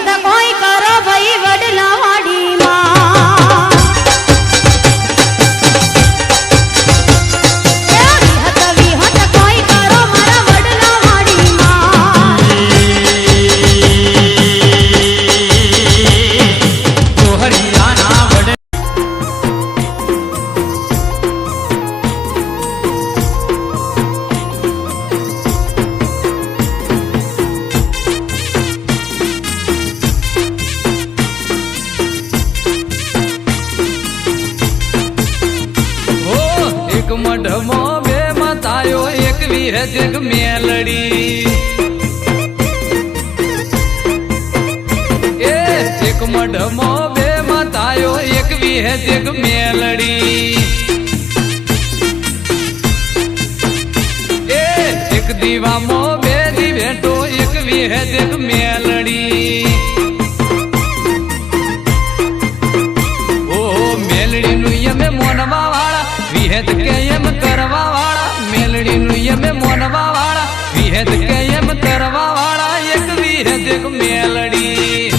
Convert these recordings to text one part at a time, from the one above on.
વિહત કોઈ કરો ભાઈ વડલા વાડીમાં મઢમો બે મતાયો એક વિહજગ મેલડી એ એક મઢમો બે મતાયો એક વિહજગ મેલડી એ એક દીવામો બે દીવેટો એક વિહજગ મેલડી ઓ મેલડી નું યમે મોનવા વાળા વિહેત કે એમ કરવા વાળા મેલડી નું યમે મોનવા વાળા વિહેત કે એમ કરવા વાળા એક વિહેત એક મેલડી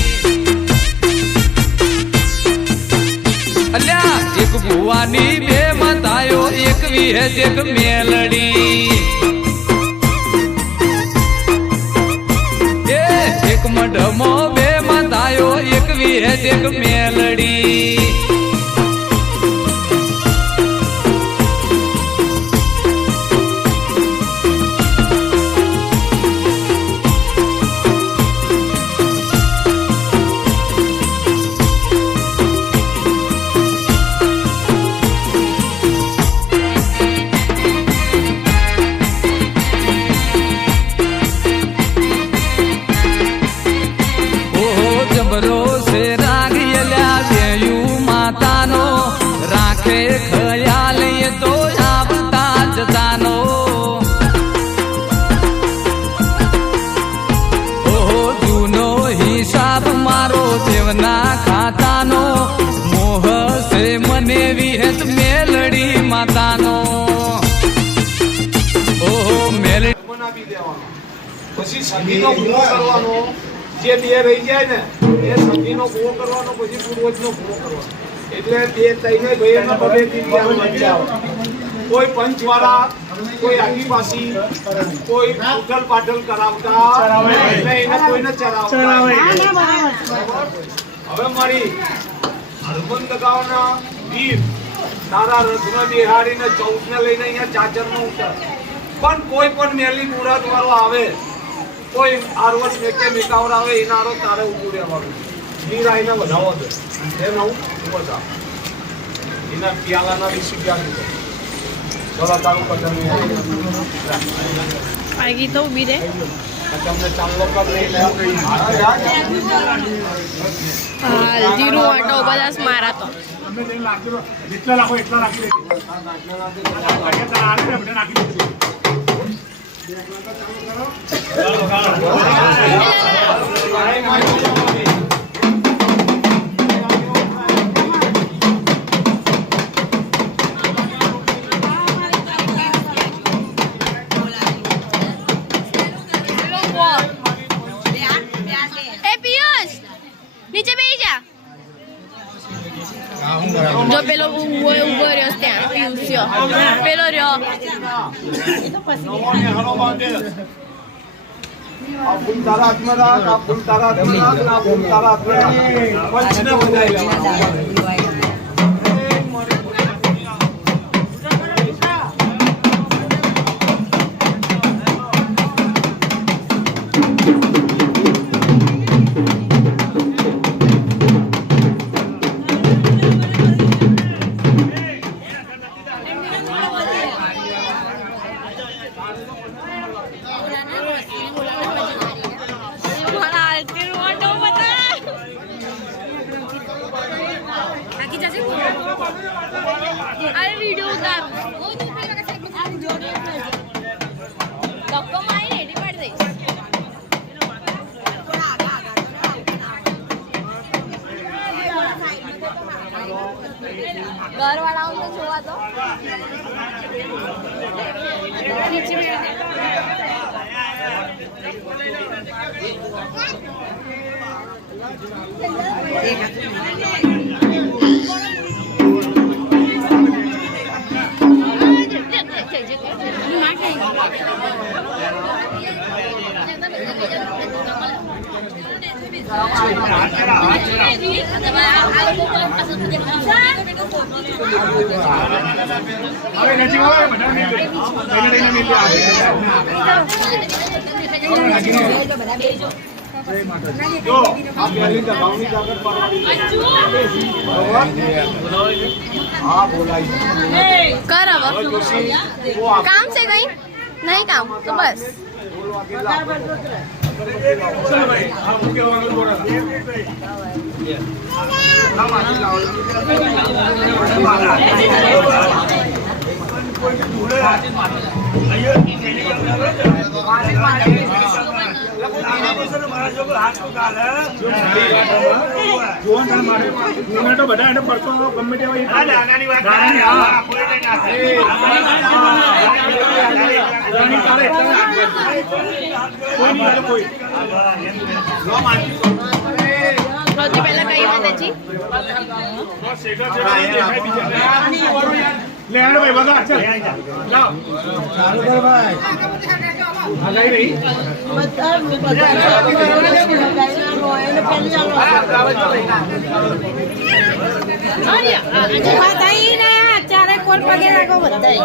અલ્યા એક ભુવાની બે મતાયો એક વિહેત એક મેલડી એ એક મઢમો બે મતાયો એક વિહેત એક મેલડી પછી સખીનો ભૂવો કરવાનો જે બે રહી જાય ને એ સખીનો ભૂવો કરવાનો પછી પૂર્વજનો ભૂવો કરવાનો એટલે તે તઈને ભાઈઓના બબે દીકરીઓનો બચ્ચા કોઈ પંચવાળા કોઈ આદિવાસી કોઈ ઉઠલ પાઠલ કરાવતા એટલે એને કોઈને ચરાવતા હવે મારી હરબંધ ગાવના વીર તારા રથને બિહાડીને 14 ને લઈને અહીંયા ચાચરનો ઉતર પણ કોઈ પણ મેલી મુરાદ વાળો આવે કોઈ આરવસ મેકે મેકાવર આવે એનારો તારે ઉભું રહેવાનું નીરાઈને વધાવો દે એ નવું બધા એના પિયાલાના વિશે ક્યાં દીધો ચલો તારું કદમ આગી તો ઉભી રે તમને ચાંદલો કર લઈ લે જીરું આટો બધા મારા તો જેટલા રાખો એટલા રાખી નીચે બેસી જા જો પેલો ઉભો રહ્યો ત્યાં પિયુષ્ય પેલો રહ્યો તારા હાથમાં રાખ આ ફૂલ તારા હાથમાં રાખ આ ફૂલ તારા હાથમાં રાખ પંચને વધાઈ લેવા अरे वीडियो उतार गप्पा मारी रेडी पड़ गई घर वाला तो छुआ तो જો આ પહેલી દબાવની તાકાત પાડવાની હા બોલાય કર હવે કામ છે કઈ નહીં કામ તો બસ ચલો ભાઈ હા મુકે વાંગલ બોલા ના માની લાવો કોઈ કે ધૂળે આયો સૌથી પહેલા કઈ માતાજી ભાઈ બધા ચાલુ કર ભાઈ આગાઈ રહી ચારે કોલ પગે રાખો બધા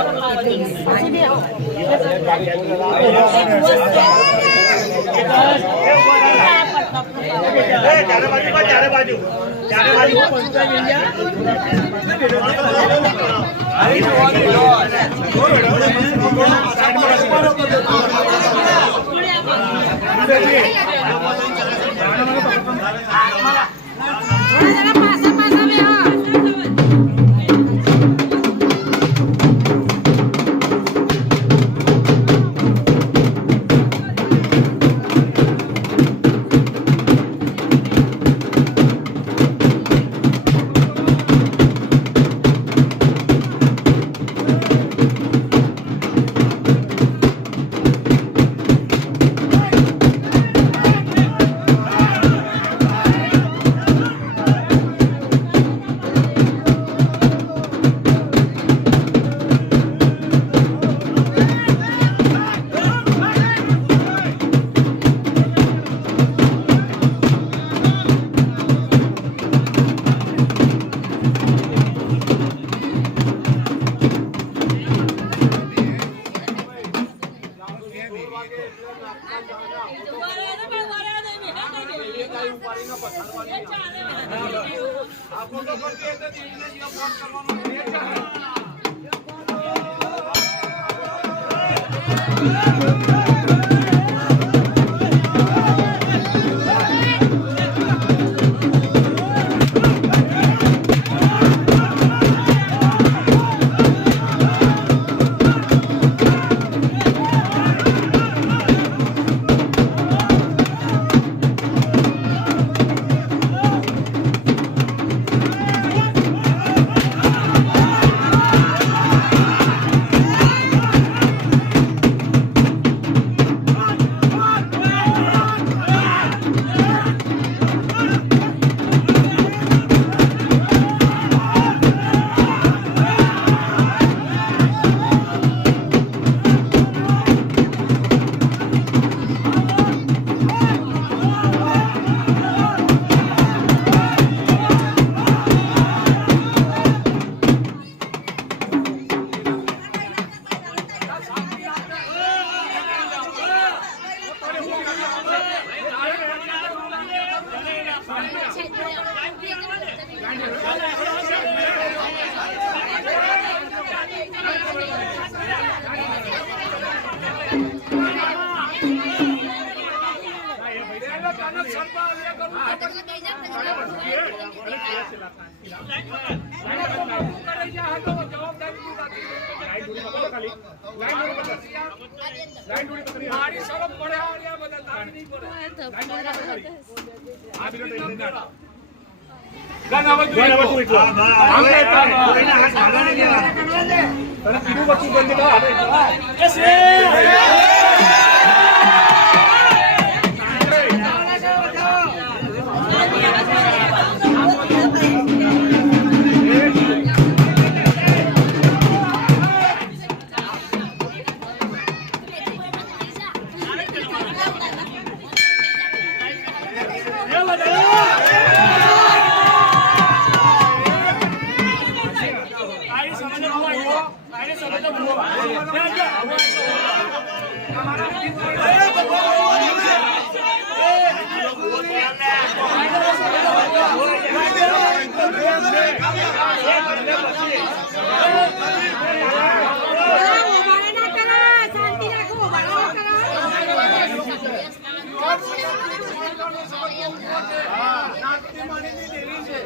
નાગતી માણીની દેવી છે.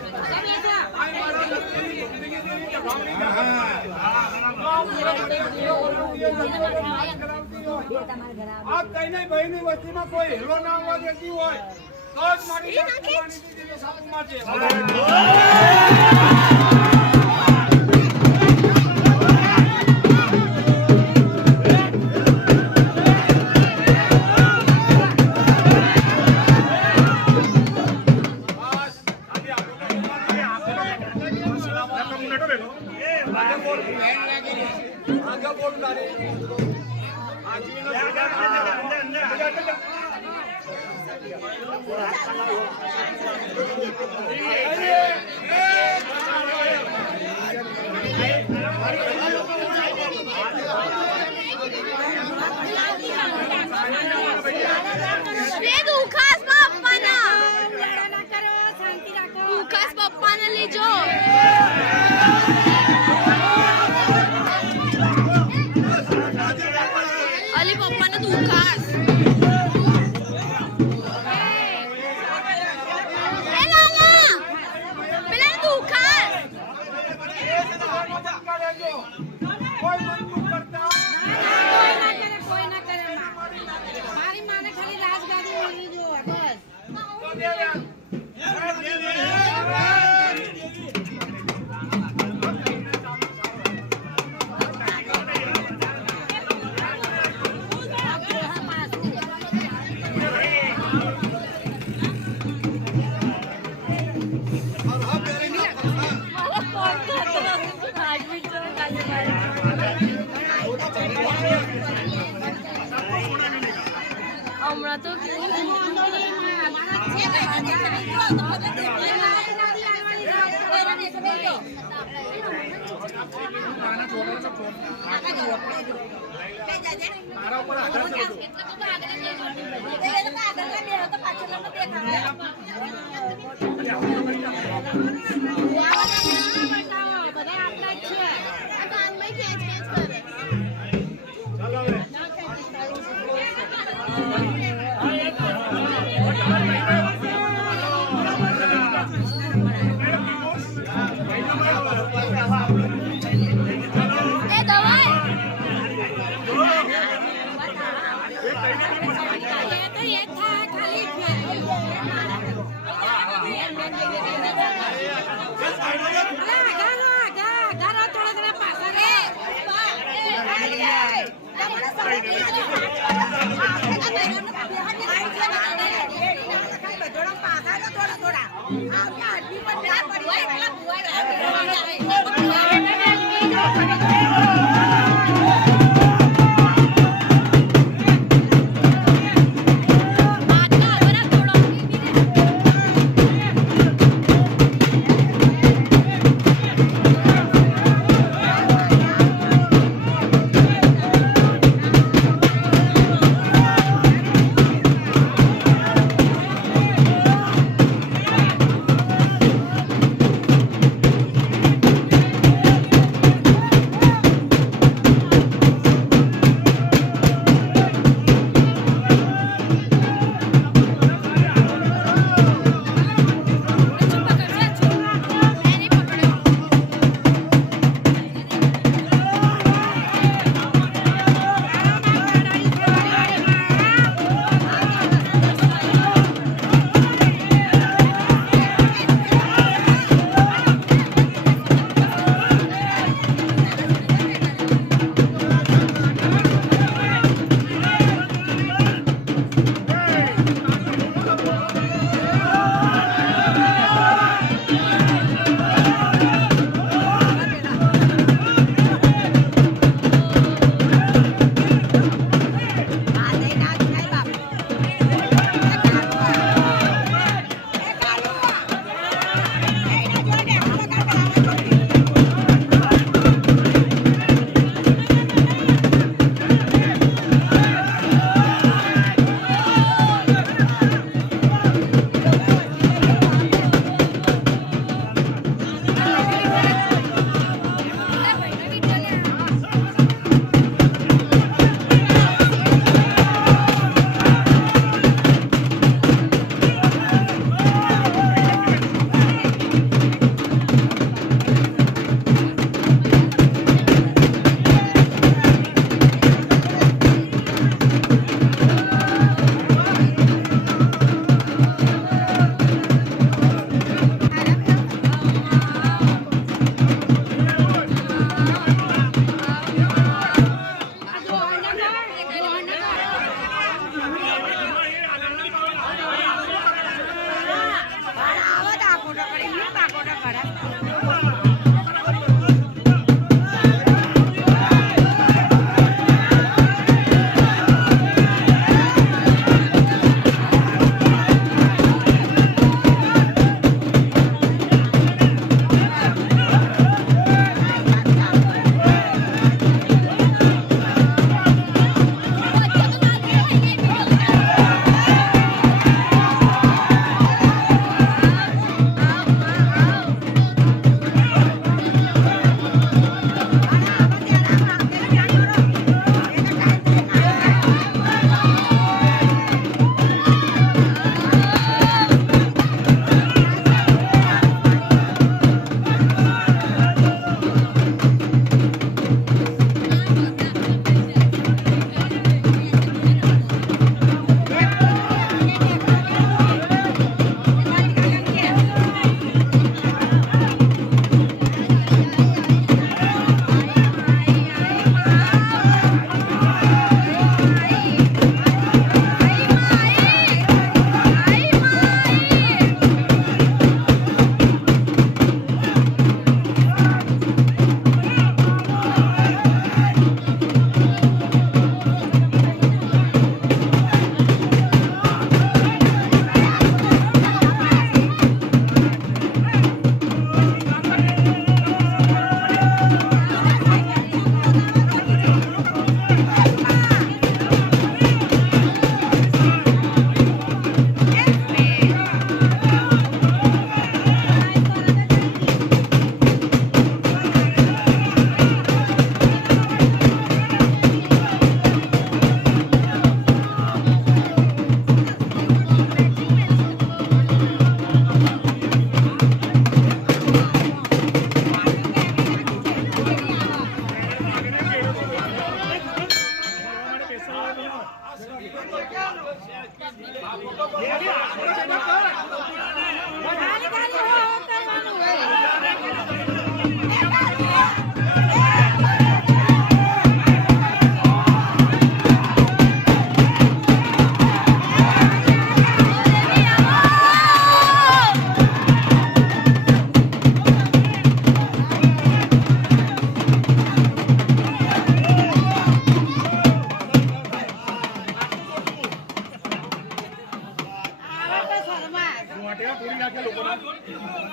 આ મારા લક્ષ્મીની જિંદગી દેવી છે, ભાવની દેવી. તો આ પૂરા બધા પૂરા કરાવતી હોય. આ કઈ ભાઈની વસ્તીમાં કોઈ હેલો ના આવવા દેતી હોય તો જ મારી નાગતી માણીની દેવી સાબતમાં છે. અલી પપ્પાને તું ખાસ એ લાલા પેલા તું ખાસ કોઈ મજબૂર કરતા કોઈ ના કરે મારી માને ખાલી રાજગાદી મળવી જોઈએ બસ. હમણાં તો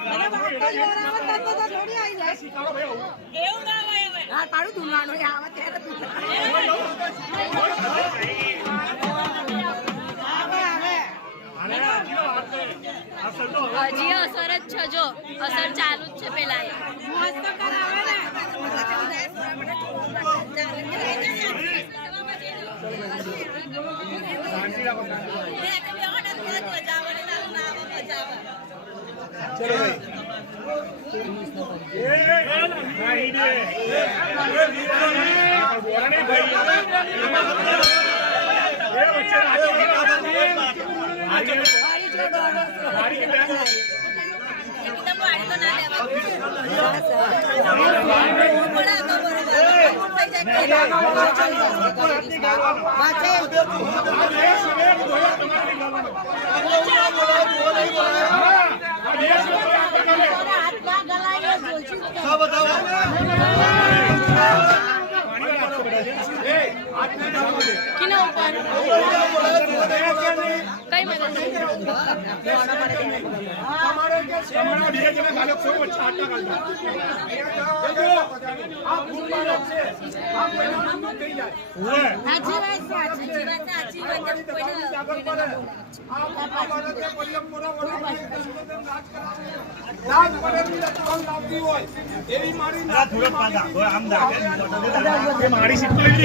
અને બાપો જોરાવત તો થોડી આવી જાય એવું ના હોય હવે હા તારું દુલાનો આવે ત્યારે હજી અસર જ છે જો અસર ચાલુ જ છે પેલા મસ્ત કરાવે ને કિના ઉપર કઈ મદદ મારી સીટ કઈ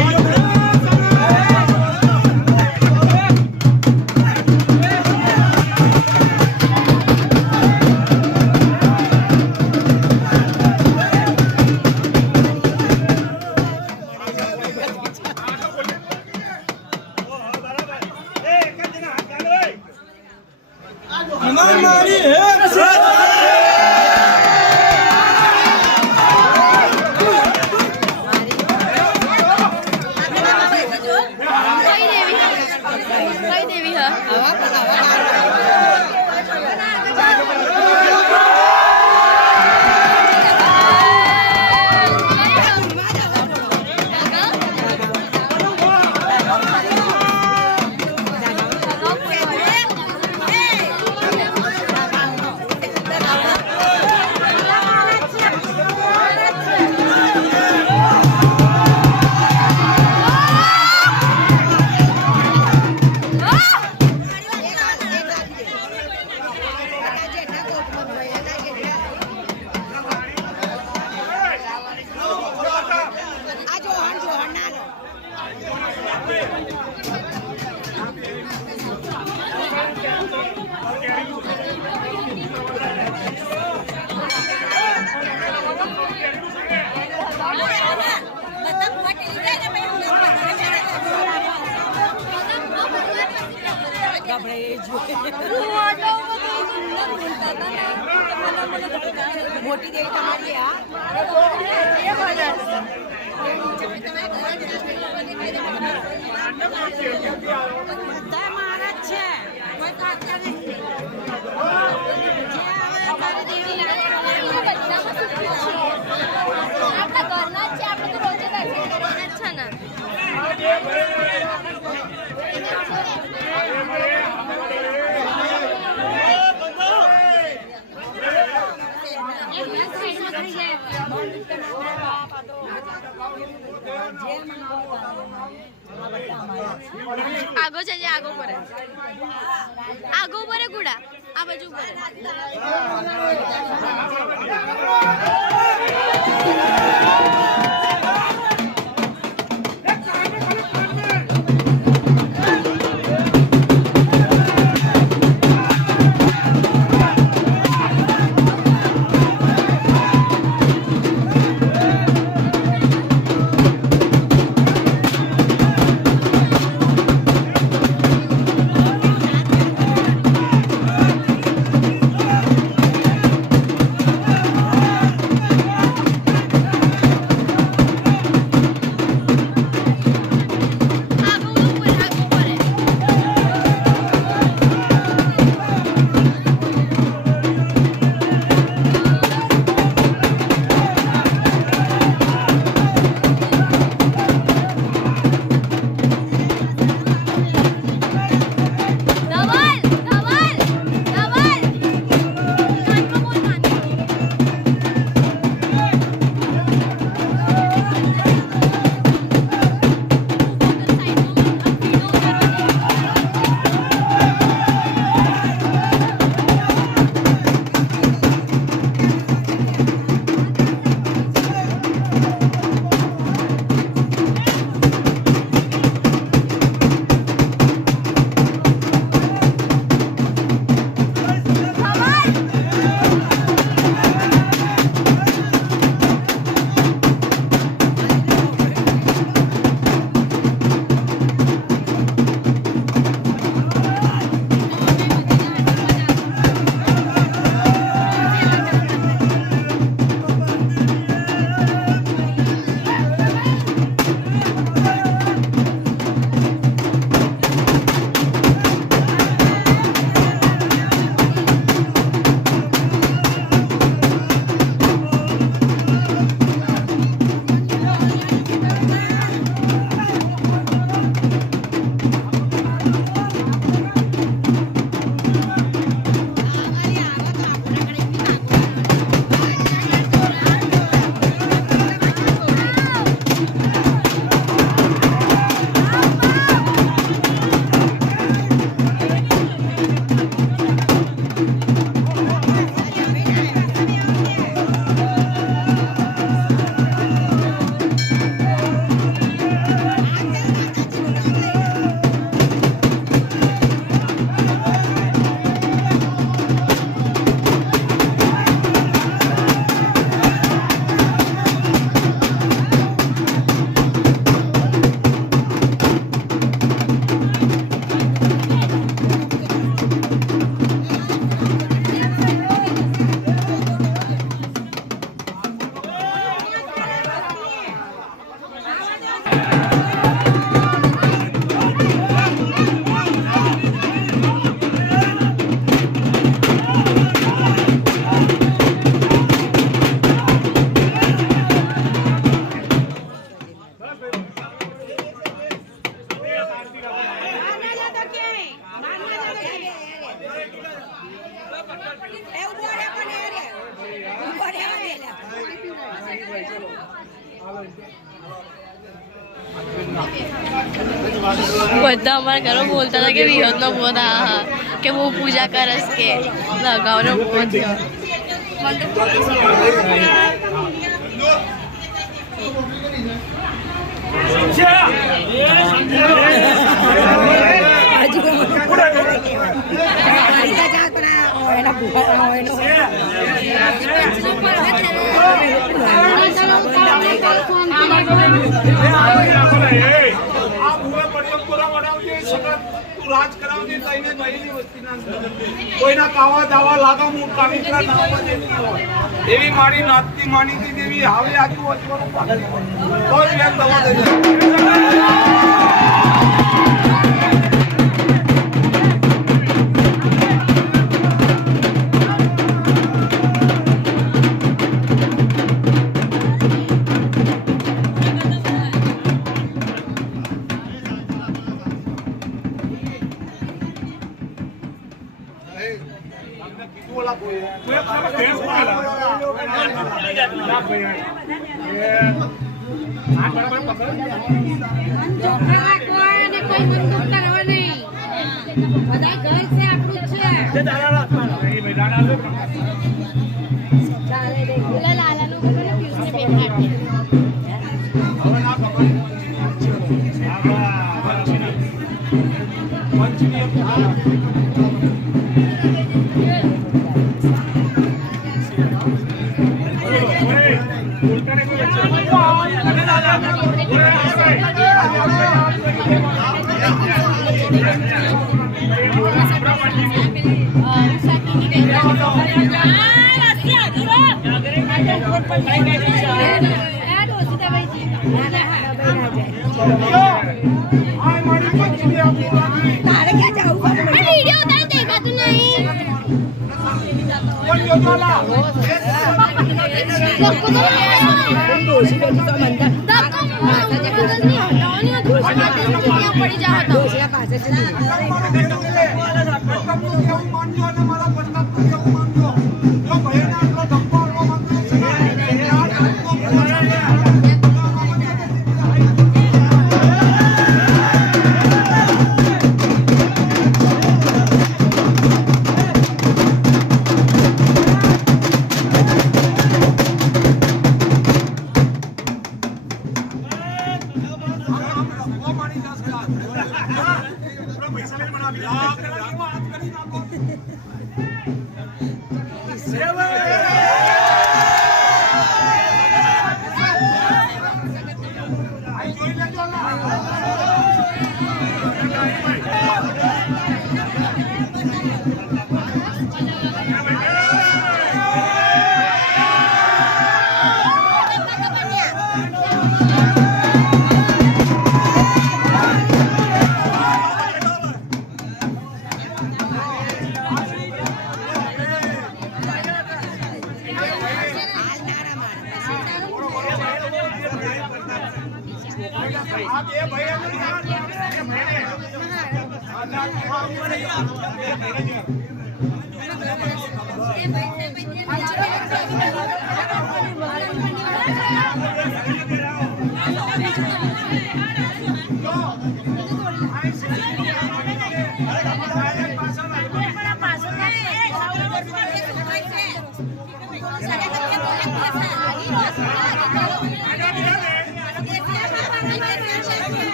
દેવી હા મોટી દેવી તમારી આ બધા મારા જ છે કોઈ કાચા નહીં આપણા ઘરના જ છે આપણે તો રોજે દર્શન કરવાના જ છે ને આગો છે જે આગો પડે આગો પડે ગુડા આ બાજુ પડે બધા અમારા ઘરો બોલતા હતા કે વિહતનો ફોન આ કે બહુ પૂજા કરસ કે લગાવનો ફોન થયો રાજ કરાવજે તઈને બહેની વસ્તીના કોઈના કાવા દાવા લાગા મૂળ કાવિકરા દાવા દેતી હોય એવી મારી નાતની માનીતી દેવી હવે આજુ વચવાનું પાકી તો જ મેં દવા દેજે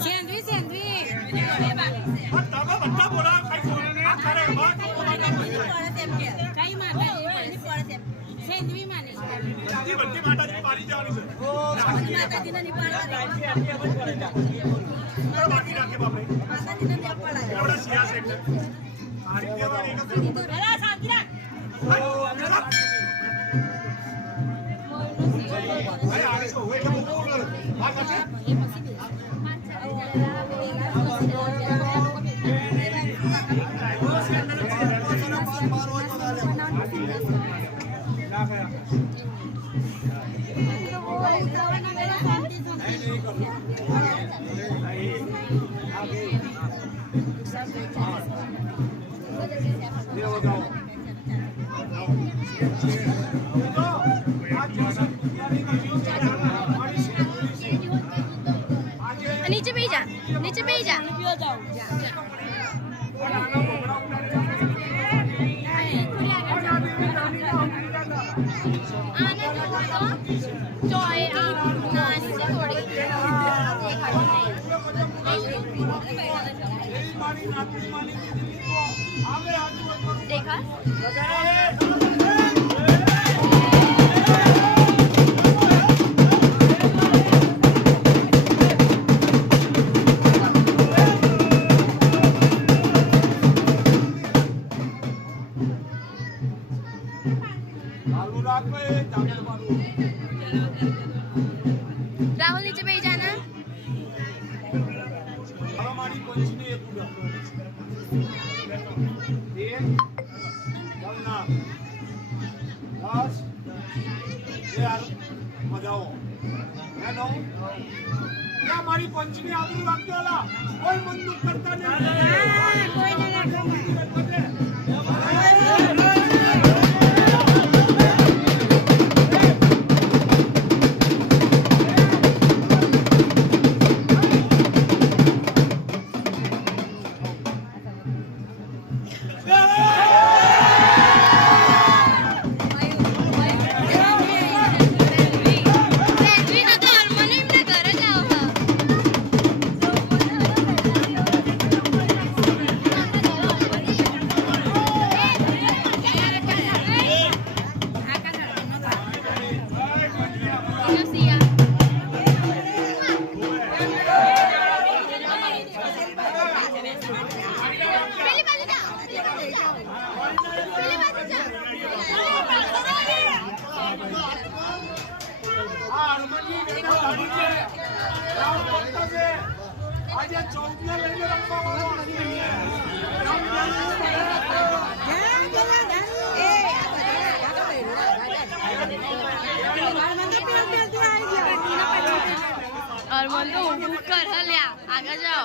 સેન્ડવી સેન્ડવી બધા બોલા કઈ કોને આ કરે બસ કઈ માતા સેન્ડવી માને ઈ બધી માતાજી પાડી જવાની છે માતાજીને નિપાડવાની બાકી રાખે બાપરે માતાજીને નિપાડવાની એવડા સિયા છે પાડી દેવાની એક અલા શાંતિ રાખ ભાઈ આ તો હોય કે બોલ આ કાચે नीचे भी जा नीचे भी जा देखा राहुल नीचे बैठ जाना हमारी पंचमी एक पूरा एक गन्ना 10 यार मजाओ मैं नो क्या हमारी पंचमी आबरू रखने वाला कोई मन दुख करता नहीं कोई नहीं रखा આજે 14 ને લઈને રમવા વાળો और मन तो भूख कर लिया आगे जाओ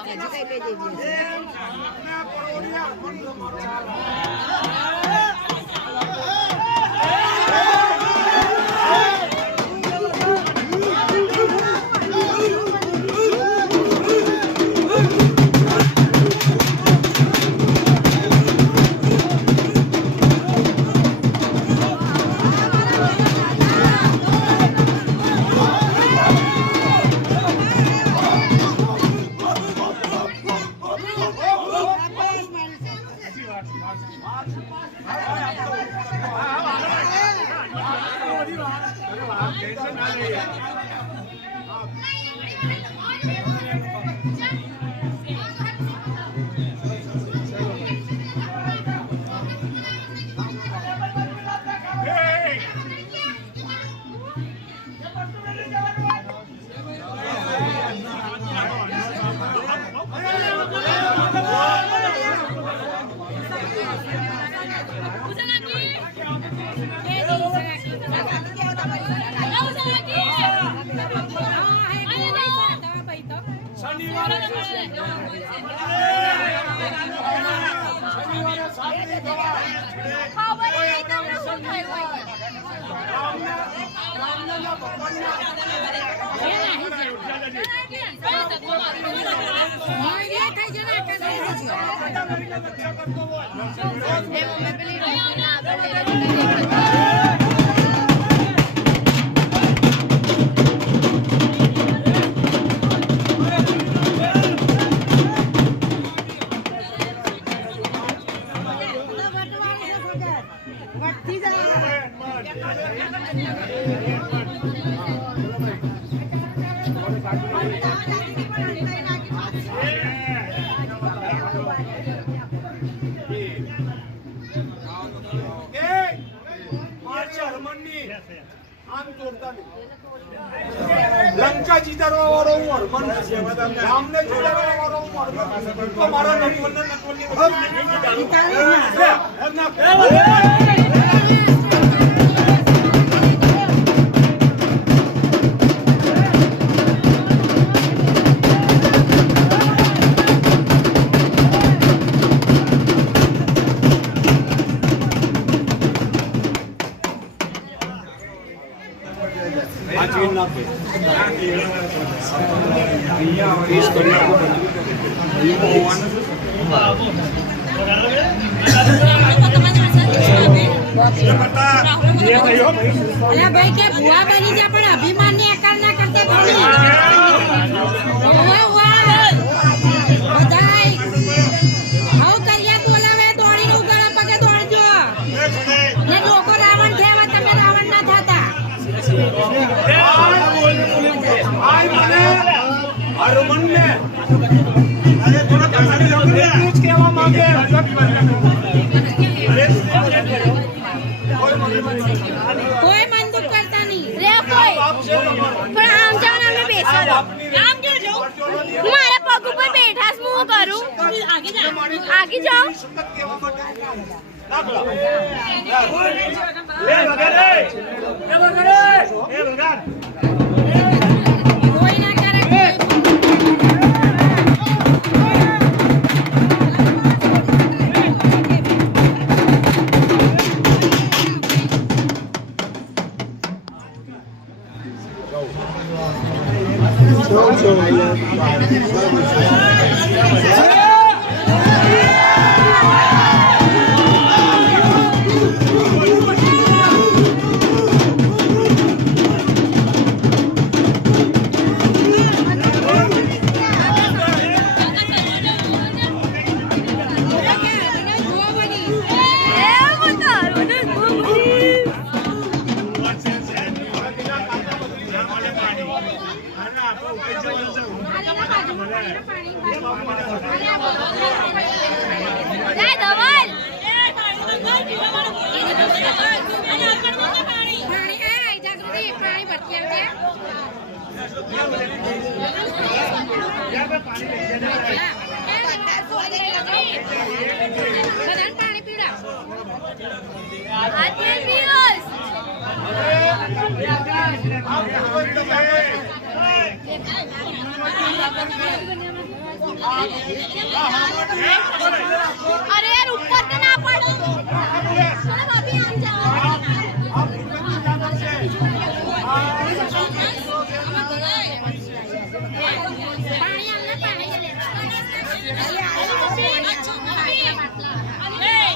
આમ તોડતા નહીં. લંકા જીતાડવા વાળો હું હરમન રામને જીતાડવા વાળો હું હરમન તો મારા નટવરને અલા ભાઈ કે ભુવા બની જા પણ અભિમાન ની અકલ ના કરતે થોડી બધાય આવ કલ્યા બોલાવે દોડી નું ગળા પગે દોડજો ને લોકો રાવણ થયા તમે રાવણ ના થતા હરમનને અરે થોડા પાછળ જાઓ ને કહેવા માંગે કોઈ મન દુખ કરતા નહીં રે કોઈ પણ આમ જાવ ને અમે બેસો આમ કેજો મારા પગ ઉપર બેઠાસ હું કરું આગે જાઓ કોઈ ના કરે अरे यार ऊपर तो ना पड़ो अभी हम जाओ पानी हमने पानी ले Hey!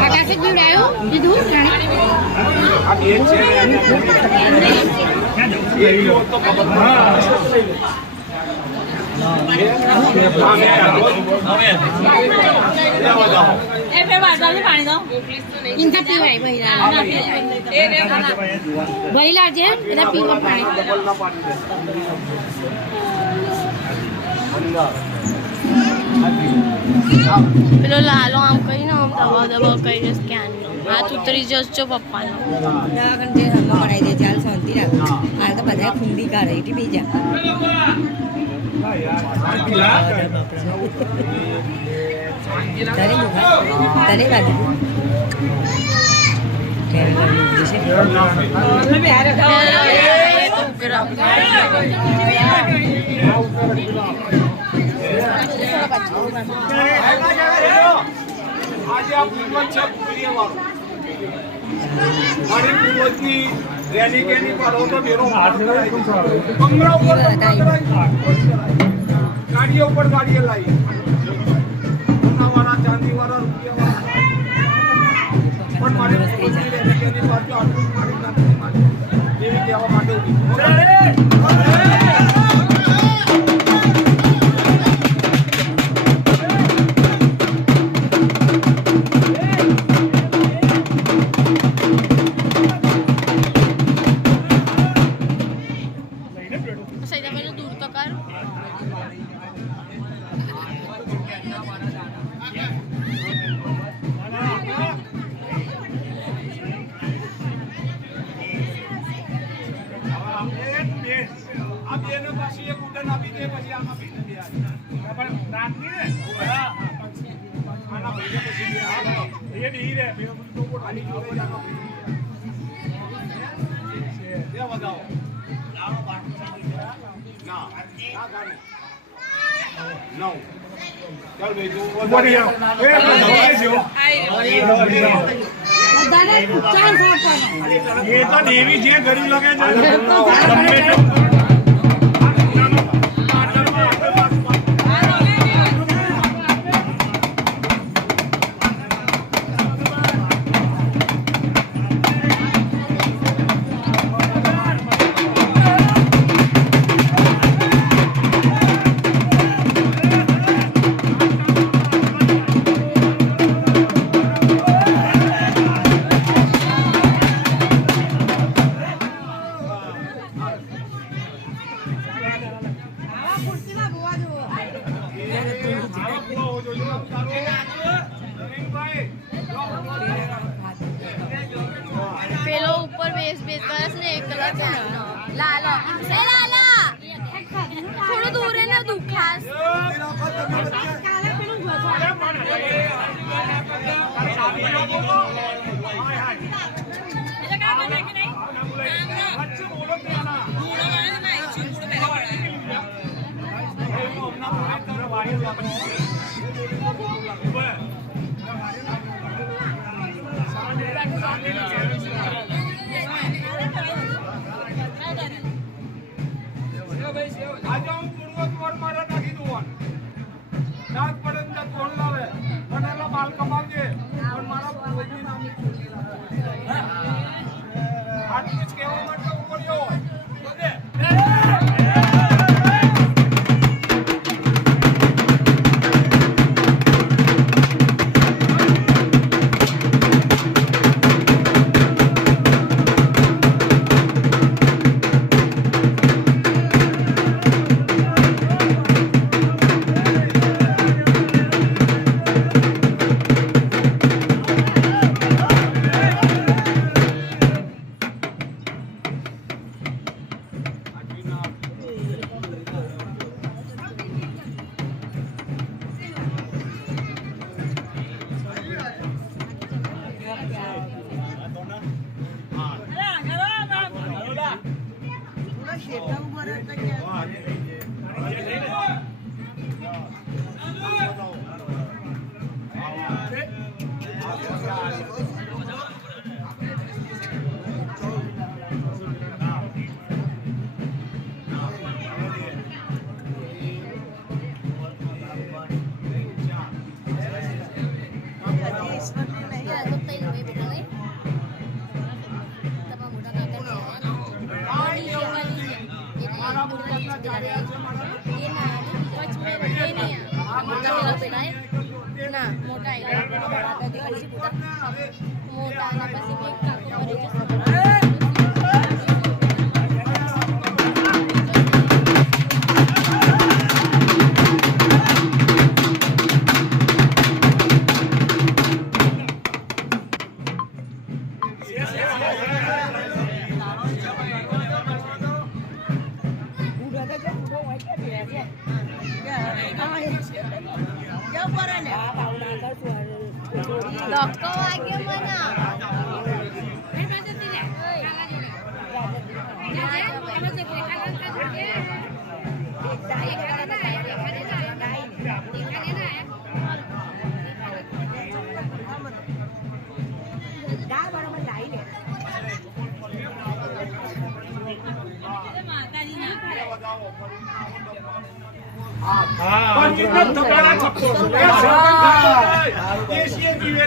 આકાશે પીવડાયો દીધું આ બે છે એ તો ખબર ઇનકા પીવાય ભરી લાવજે એટલે પીવા પાણી પેલો લાલો આમ કરીને આમ દબાવ દબાવ કરીને સ્કેન હાથ ઉતરી જશો પપ્પાનો બનાવી દે ચાલ શાંતિ રાખ હાલ તો બધા ખૂંદી કાઢે એટલે બીજા તારે બાજુ આજે આ પૂર્વજ છે મારી પૂર્વજની રેની કેની પાડો તો મેરો બંગલા ઉપર ગાડીઓ ઉપર ગાડીઓ લાવી સોનાવાળા ચાંદીવાળા રૂપિયાવાળા પણ મારી પૂર્વજની રેની કેની પાડો આટલું મારી નથી મારી એવી કહેવા માટે દૂર તો કર આ બેને પાછી એક ઉડન આપી દે પછી આમાં ભીને દે પણ રાતની ને આના ભીને પછી દે આ એ નહીં રે બે તો આની જોડે જાનો દે વધાવો લાવો બાટલો ના ના ગાડી નો ચાલ ભાઈ જો વધારે એ તો દેવી જે ગરીબ લાગે છે પેલો ઉપર બેસ બેસ કરે છે ને એક કલાક લાલો એ લાલા થોડું દૂર ને દુખાસ આજે હું પૂર્વજ પર મારા નાખી દઉં રાત પડે ને કોણ લાવે પણ એના બાલ કમાવજે પણ મારા પૂર્વજની નામની આટલું જ કહેવા માટે ઉપડ્યો બધે ના મોટા મોટા અને પછી એક કાકો મરી જશે ધક્કો વાગ્યો પણ કેટલા ધકાડા થપ્પો દેશીય જીવે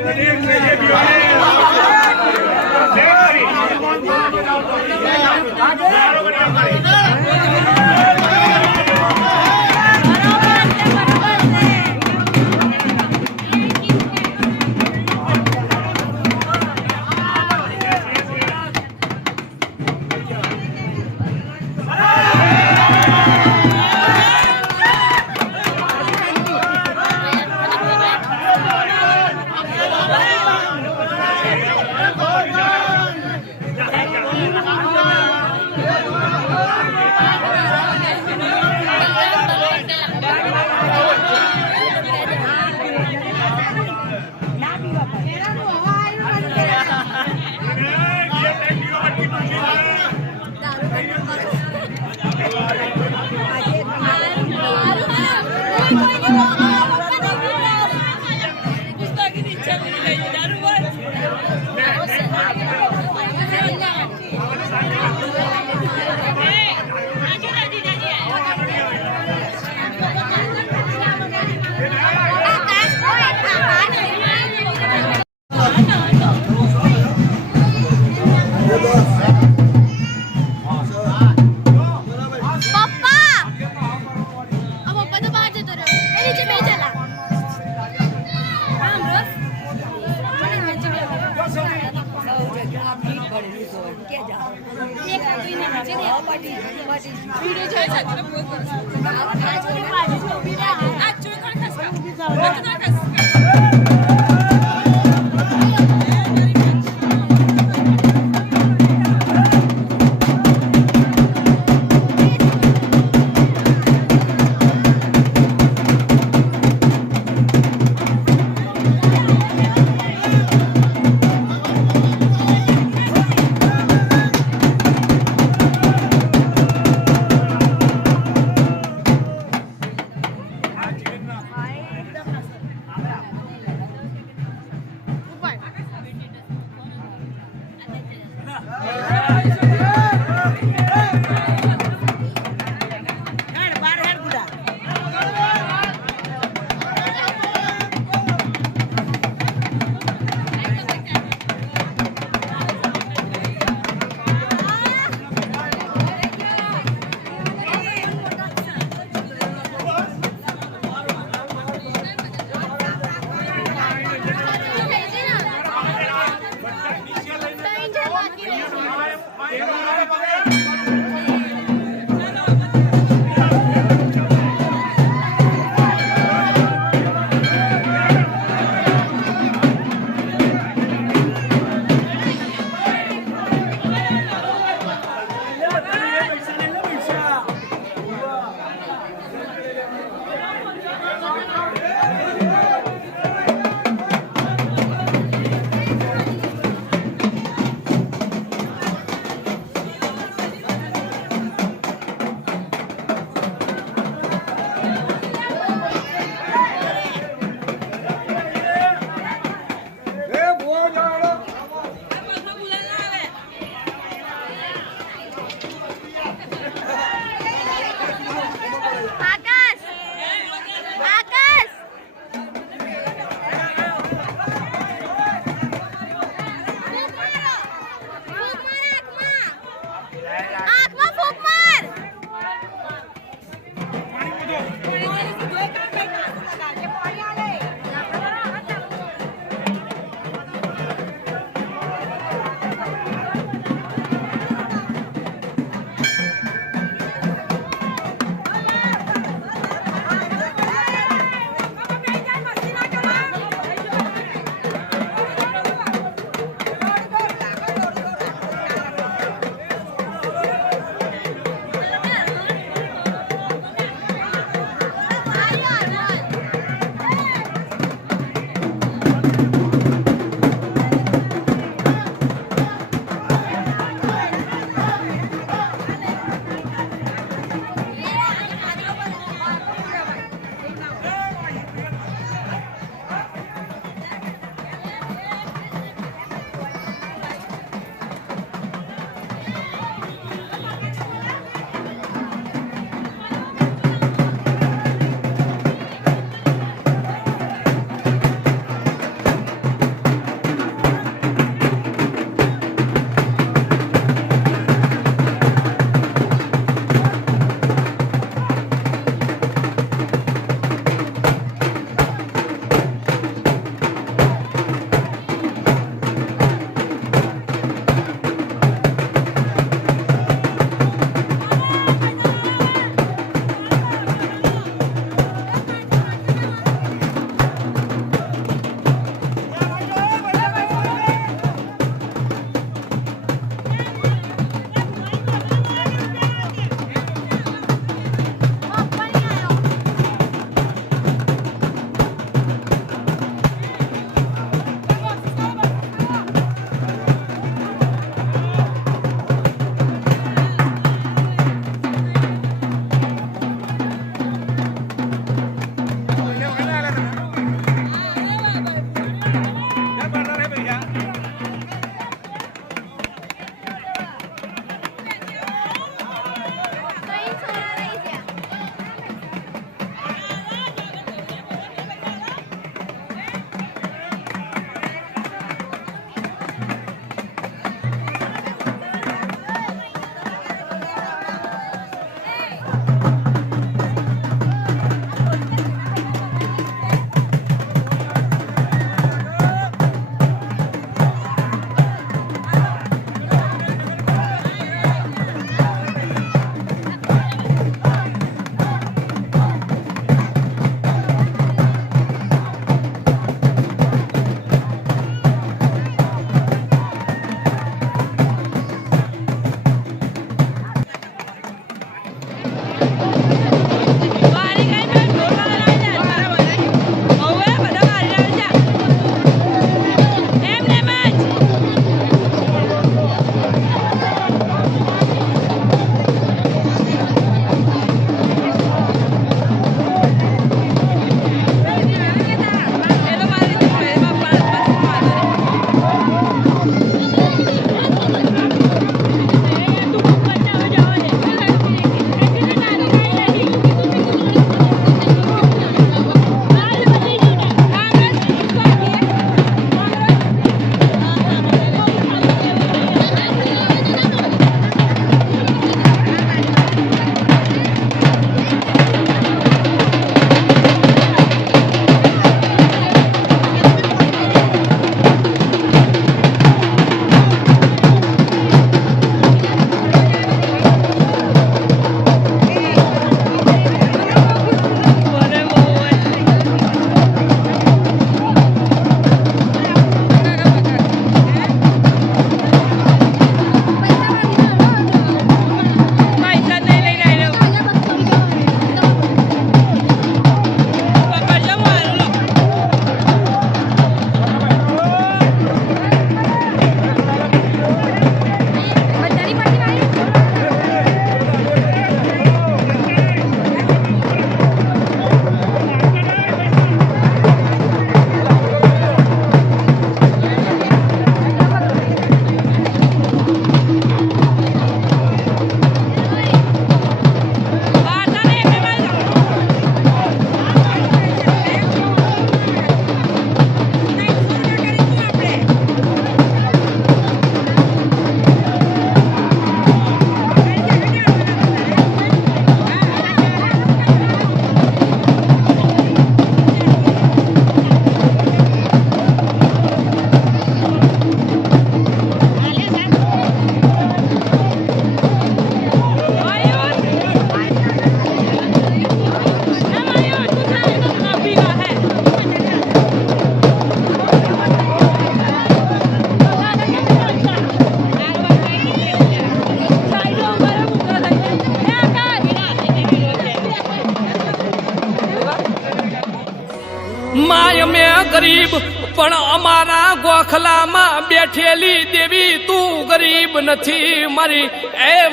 માય મેં ગરીબ પણ અમારા ગોખલામાં બેઠેલી દેવી તું ગરીબ નથી મારી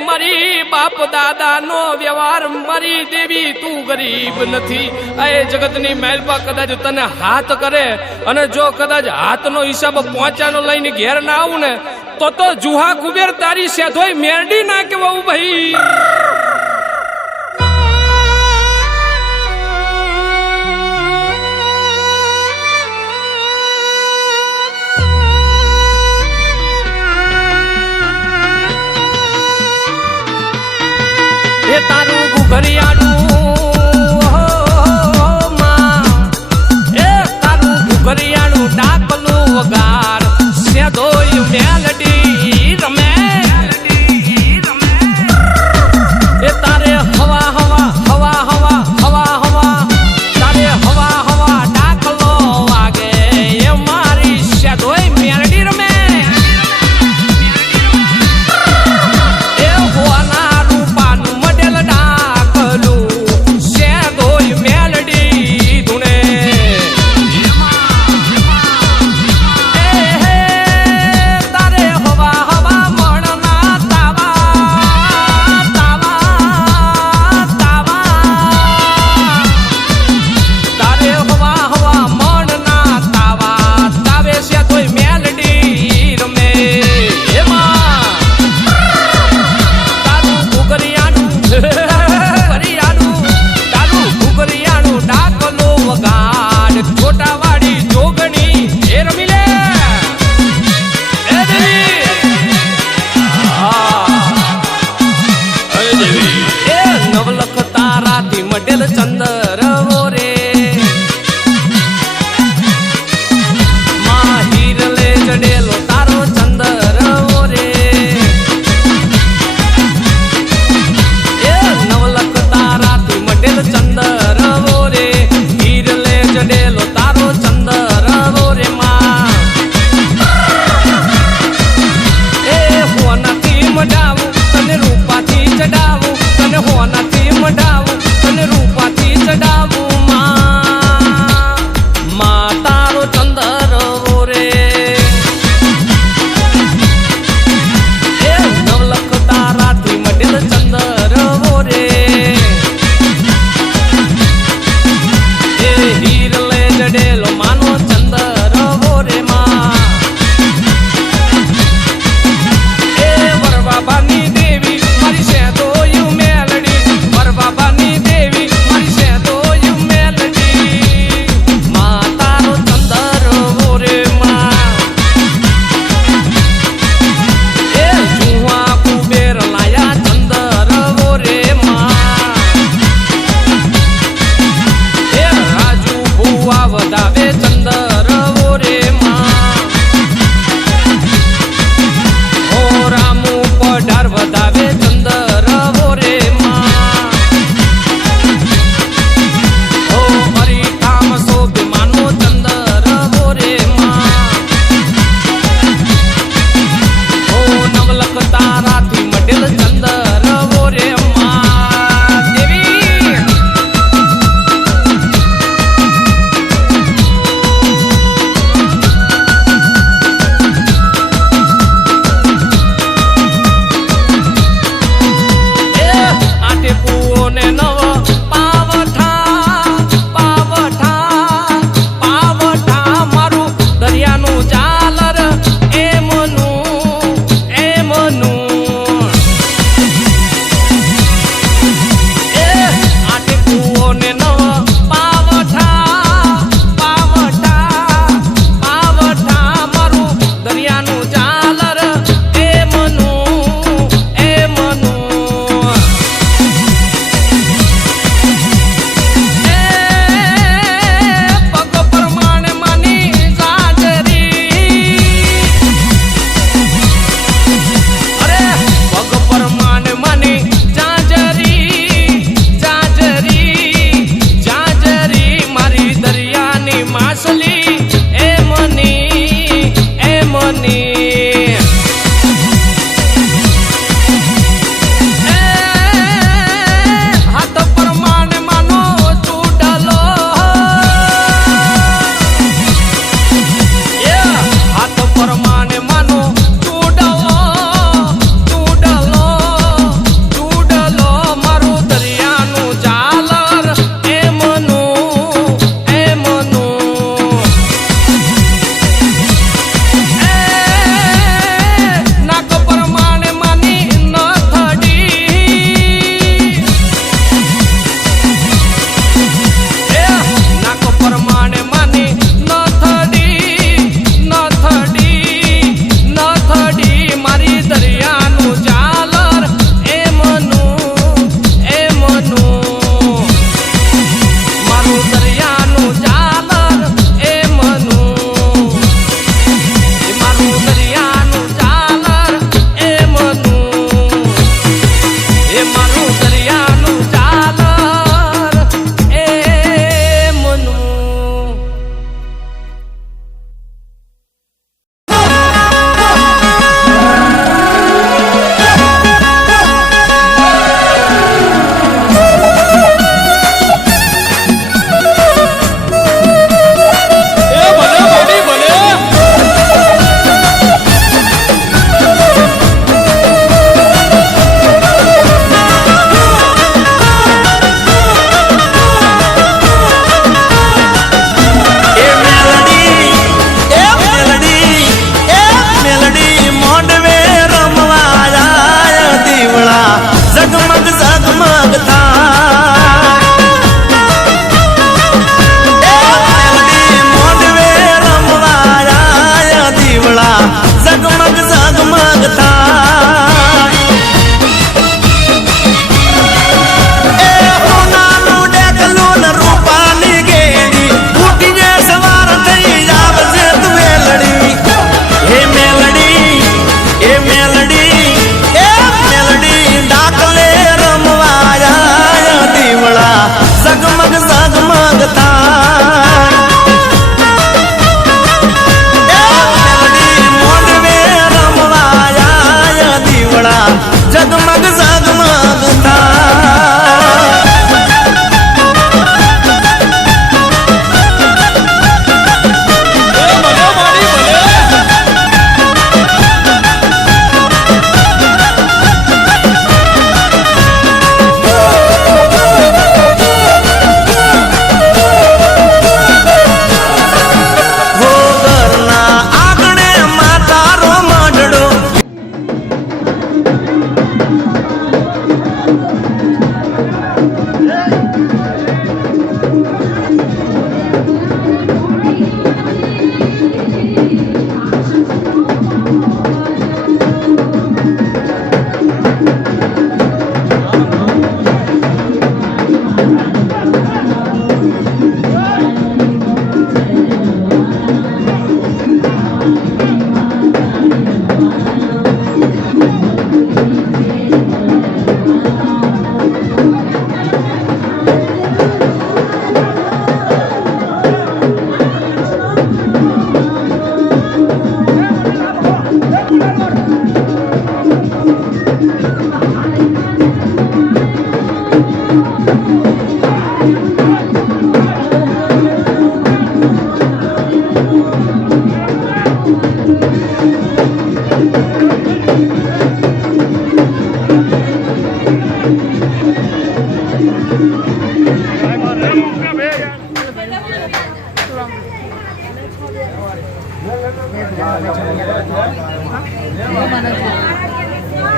મારી બાપ દાદાનો વ્યવહાર મારી દેવી તું ગરીબ નથી જગતની મહેલપા કદાચ તને હાથ કરે અને જો કદાચ હાથનો હિસાબ પહોંચાનો લઈને ઘેર ના આવું ને તો જુહા કુબેર તારી સેધોય મેરડી ના કેવું ભાઈ તારું ઘુઘરિયાળું તારું ઘુઘરિયાળું ડાકલું વગાર સેધોય મેલડી રમે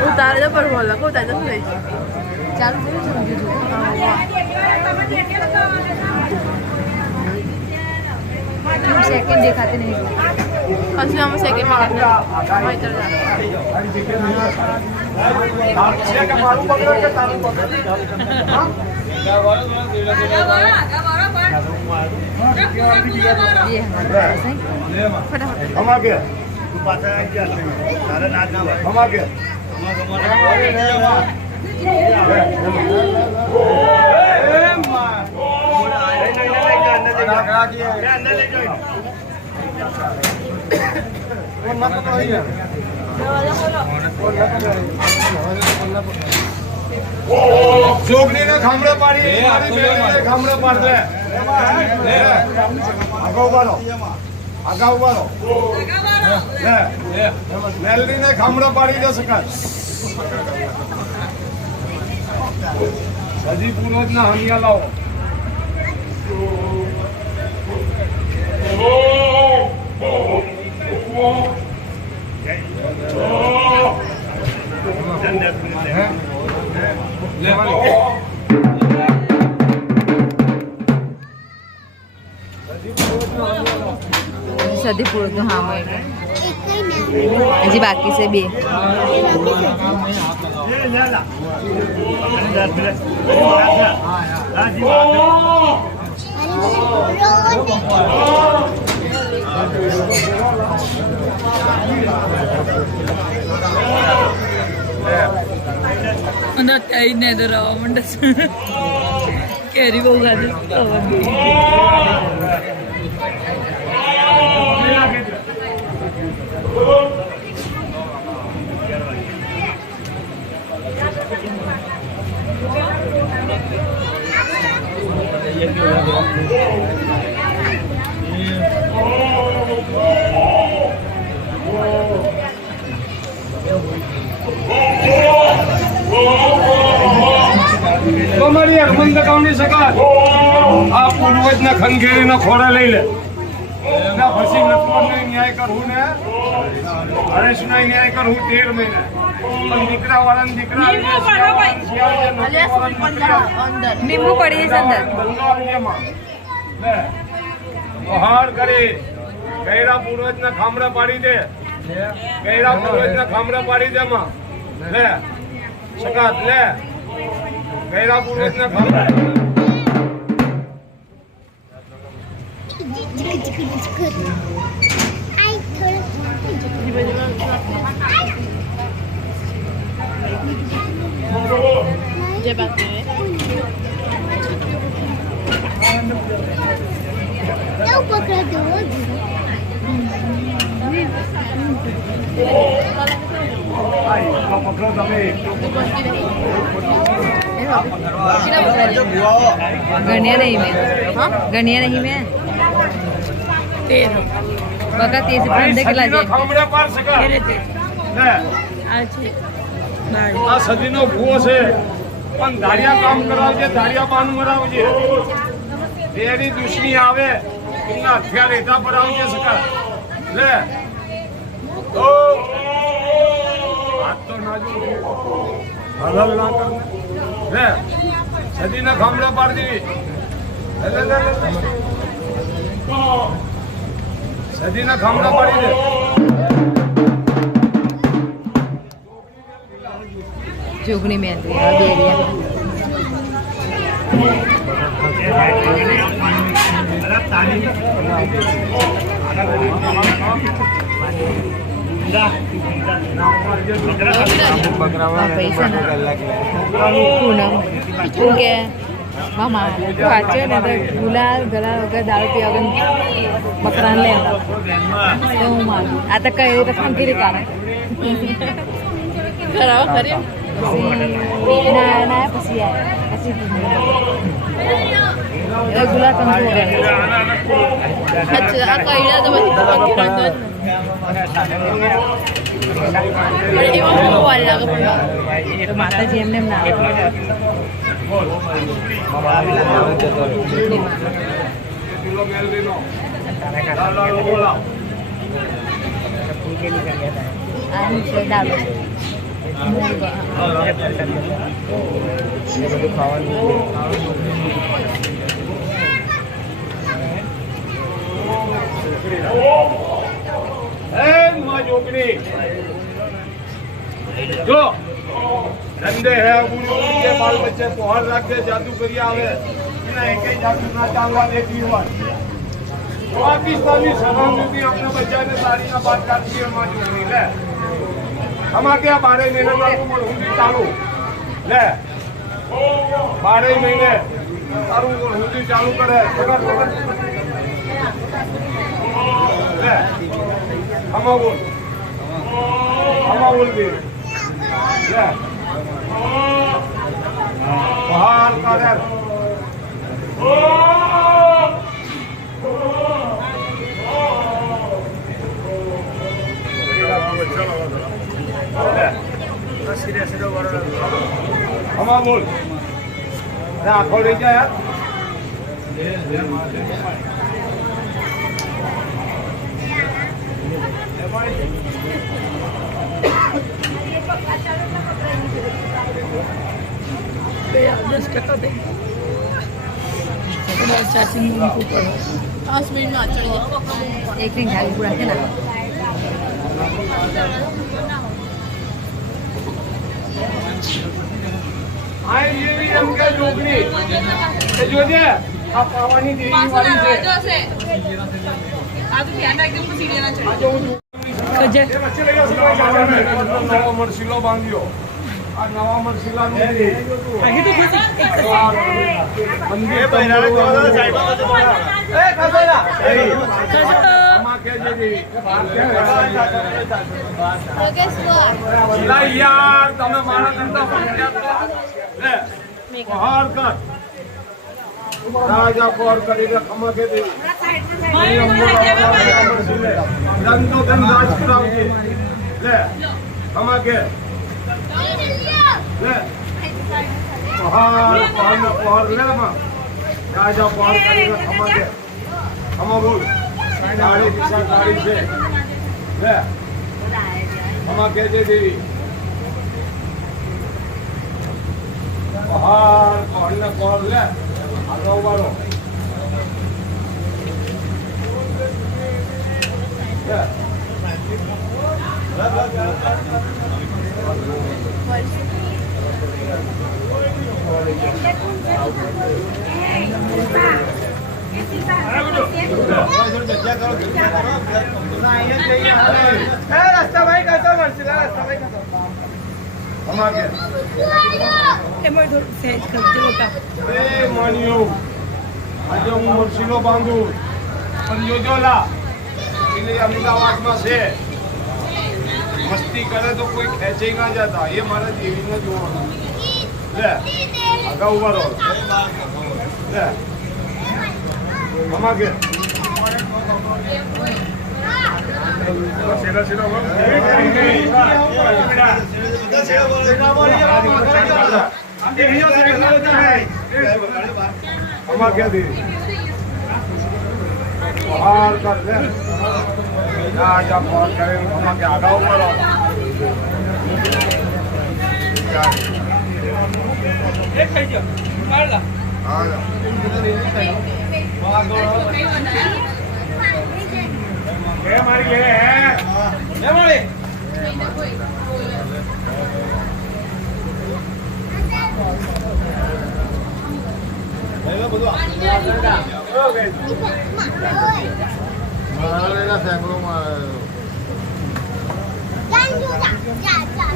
ઉતારે તો પર બોલો કો ઉતારે તો થઈ ચાલુ થયું છે સમજુ સેકન્ડ દેખાતી નહીં પછી અમે સેકન્ડ માં છે કે મારું પકડો કે તારું પકડો? હા? હમા કે હમા કે છોકરીને ખામડે પાડી મારી બેનને ખામડે પાડ દે આગળ ઉભા રહો આગળ ઉભા રહો મેલડીને ખામડે પાડી દે શકાય હજી પૂર્વજ ના હમિયા લાવો સદી પૂરું તો હા હોય હજી બાકી છે બે અને ત્યાં ને તો રવા માંડે કેરી બહુ ખાધી તમારી હરમંદ કામની સકાત આ પૂર્વજના ખંખેરીનો ખોરા લઈ લે એના પછી નટવરનો ન્યાય કરવું ને હરેશનો ન્યાય કરવું 13 મહિના પણ દીકરા વાળાને દીકરા લીંબુ પડી જશે અંદર હાર કરી ગયડા પૂર્વજના ખામડા પાડી દે ગયડા પૂર્વજના ખામડા પાડી દે માં લે સકાત લે ગયડા પૂર્વજના ખામડા જે બાત है પકડો તમે गणिया नहीं मैं गणिया नहीं मैं बगा 13 पंदे के लाजे ખામડા પાર સકા લે આ સદીનો ભૂવો છે પણ ધારિયા કામ કરાવજે ધારિયા પાન મરાવજે તેરી દુશ્મની આવે એના હથિયાર હેઠા પડાવજે સકા લે ઓ હાથ તો નાજો હલલ ના કર લે સદીના ખામડા પાડ દેવી લે લે લે સદીના ખામડા પાડી દે जोगनी में आती है अभी एरिया पैसा ना पूनम तू क्या मामा तू आचे ना तो गुलाल गला वगैरह दारू पिया वगैरह मकरान ले तो मार आता कहीं तो खान की रिकाना કરાવો ખરી ના ના પછી આવે પછી રેગ્યુલર કંટ્રોલ અચ્છા આ કઈડા તો પછી તો બાકી કરતો જ પણ એમાં બહુ વાર લાગે પણ તો માતાજી એમને એમ ના આવે લાલો બોલાવ. આ છે દારૂ છે માં જોગણી જો ધંધે હે ગુરુ કે બાલ બચ્ચે પહોર રાખે જાદુ કરી આવે એના એકે જાદુ ના ચાલવા દેતી હોય પાકિસ્તાની સલામતી अपने बच्चा सारी ना बात करती है मां जोगणी ले हमारे क्या 12 महीने में हुंडी चालू ले 12 महीने तारू हुंडी चालू करे ले हमा बोल भी ले बाहर करे हमा बोल आखो ले जा यार ચાર્જિંગ મૂકવું પડે 10 મિનિટમાં ચડી એક રિંગ ખાલી પૂરા છે ને આ એવી એમ કે જોગણી એ જોજે આ પાવાની દેવી વાળી છે આ તો ધ્યાન રાખજો પણ સીડીએ ના આ જો હું ખજે એ વચ્ચે લઈ જાવ નવો મરસીલો બાંધ્યો આ નવા મરસીલા નું આગે તો ખુશ એક મંદિર બહેરાને કોના સાઈડમાં એ ખસેલા આમાં કે જે લા યાર તમે મારા ધંધા પકડ્યા લે પહાડ કર રાજા પર કરીને ખમા કે દે ધંધો ધંધાજ કરાવજે લે ખમા કે લે પહાડ લે માં રાજા પર કરીને ખમા કે ખમા બોલ ગાડી દિશા ગાડી છે લે ખમા કે દે દેવી પહાડ ને પહાડ લે આગળ ઉભારો રસ્તા ભાઈ કતો મળશે રસ્તા ભાઈ કતો અમાકે એમાં થોડું સહેજ કરજો લોકા એ માન્યો આજે હું મરસીલો બાંધું પણ જોજોલા એટલે અમદાવાદમાં છે મસ્તી કરે તો કોઈ ખેંચી ના જતા એ મારા દેવીને જોવાનું લે આગળ ઉભા રહો લે અમાકે સેલા સેલા અમાર क्या दी बाहर कर ले राजा बाहर करे हमार के आगा ऊपर એક થઈ ગયો કાઢલા आ जा ये मारी ले है मारी ચાચા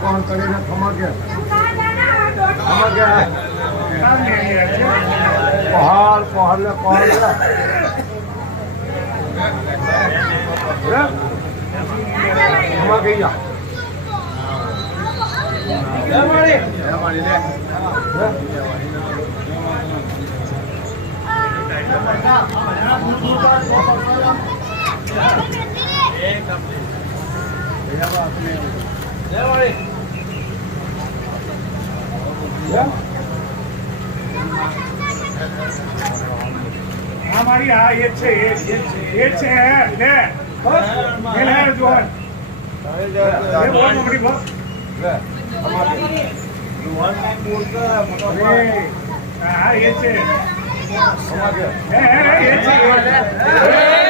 કોણ કરીને ખમા કે પહાડ પહાડ ને પહાડ ખમા ગઈ જા हमारी हाँ ये छे લે જોન ये बहुत मोटी बहुत हाँ ये छे ये छे